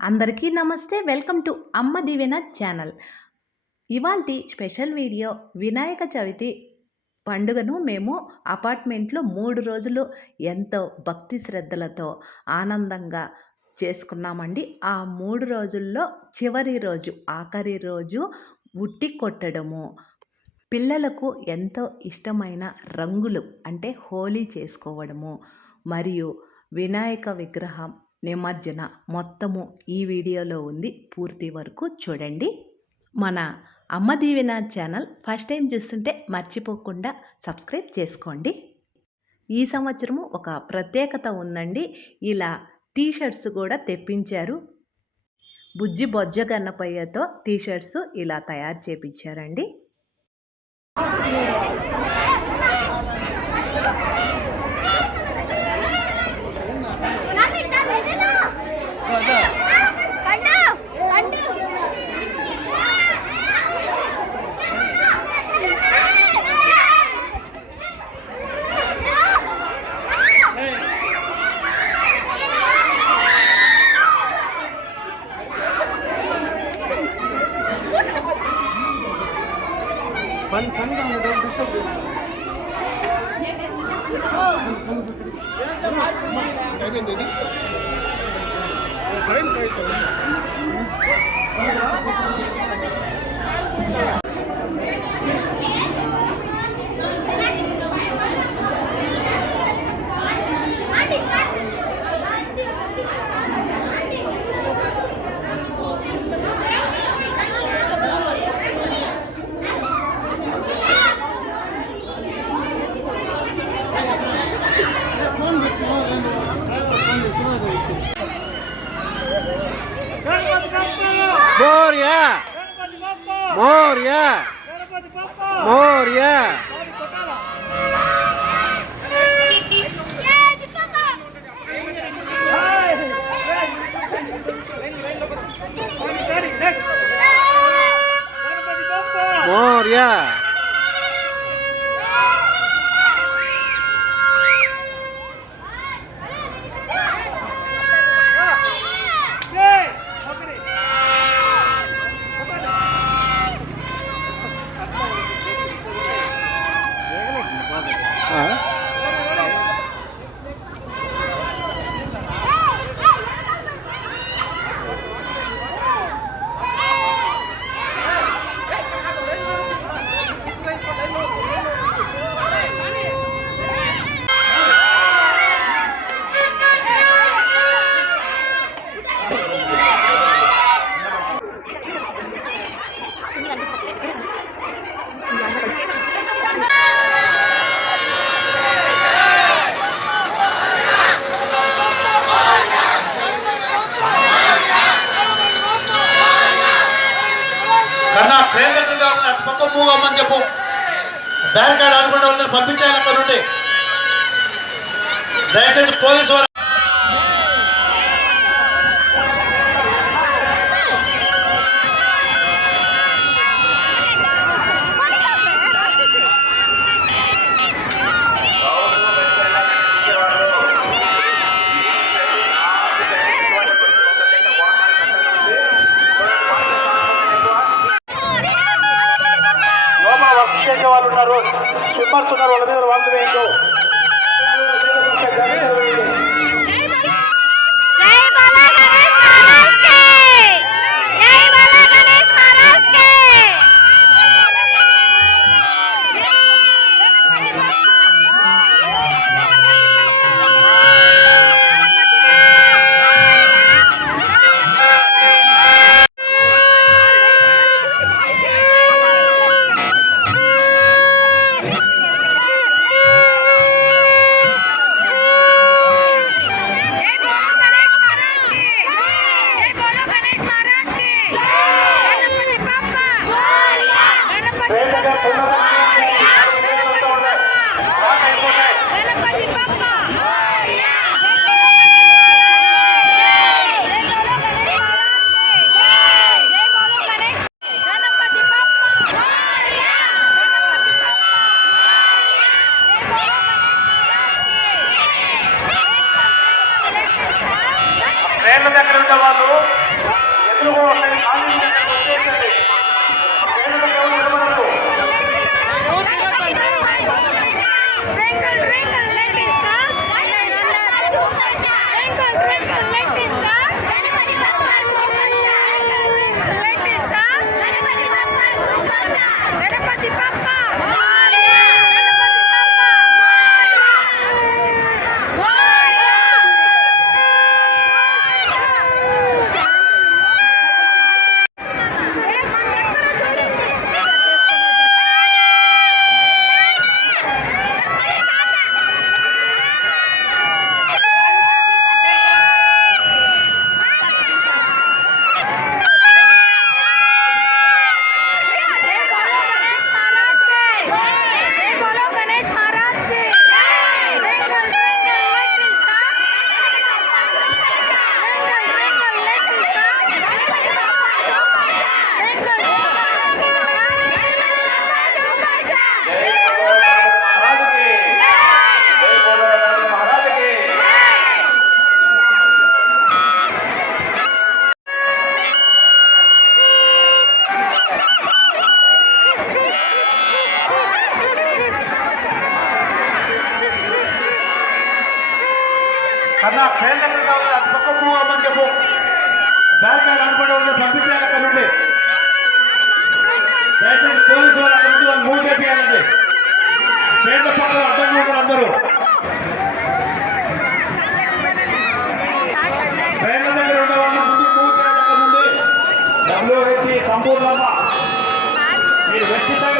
అందరికీ నమస్తే. Welcome to అమ్మ దీవెన ఛానల్. ఇవాల్టి స్పెషల్ వీడియో వినాయక చవితి పండుగను మేము అపార్ట్మెంట్లో 3 రోజులు ఎంతో భక్తి శ్రద్ధలతో ఆనందంగా చేసుకున్నామండి. ఆ 3 రోజుల్లో చివరి రోజు ఆఖరి రోజు ఉట్టి కొట్టడము, పిల్లలకు ఎంతో ఇష్టమైన రంగులు అంటే హోలీ చేసుకోవడము, మరియు వినాయక విగ్రహం నిమజ్జన మొత్తము ఈ వీడియోలో ఉంది. పూర్తి వరకు చూడండి. మన అమ్మ దీవెన ఛానల్ ఫస్ట్ టైం చూస్తుంటే మర్చిపోకుండా సబ్స్క్రైబ్ చేసుకోండి. ఈ సంవత్సరము ఒక ప్రత్యేకత ఉందండి. ఇలా టీషర్ట్స్ కూడా తెప్పించారు. బుజ్జి బొజ్జ గన్నపయ్యతో టీషర్ట్స్ ఇలా తయారు చేపించారండి. Moria! Moria! Moria! Moria! కన్నా ట్రైన్ అటు పక్క మూవ్ అమ్మని చెప్పు. బ్యారికేడ్ అనుకునే వాళ్ళని పంపించాలి అక్కడ నుండి. దయచేసి పోలీసు వారు చేసే వాళ్ళు ఉన్నారు, స్విమ్మర్స్ ఉన్నారు, వాళ్ళ మీద వాళ్ళు వేయండి. సంపూర్ణమ్మ మీరు వెస్ట్ సైడ్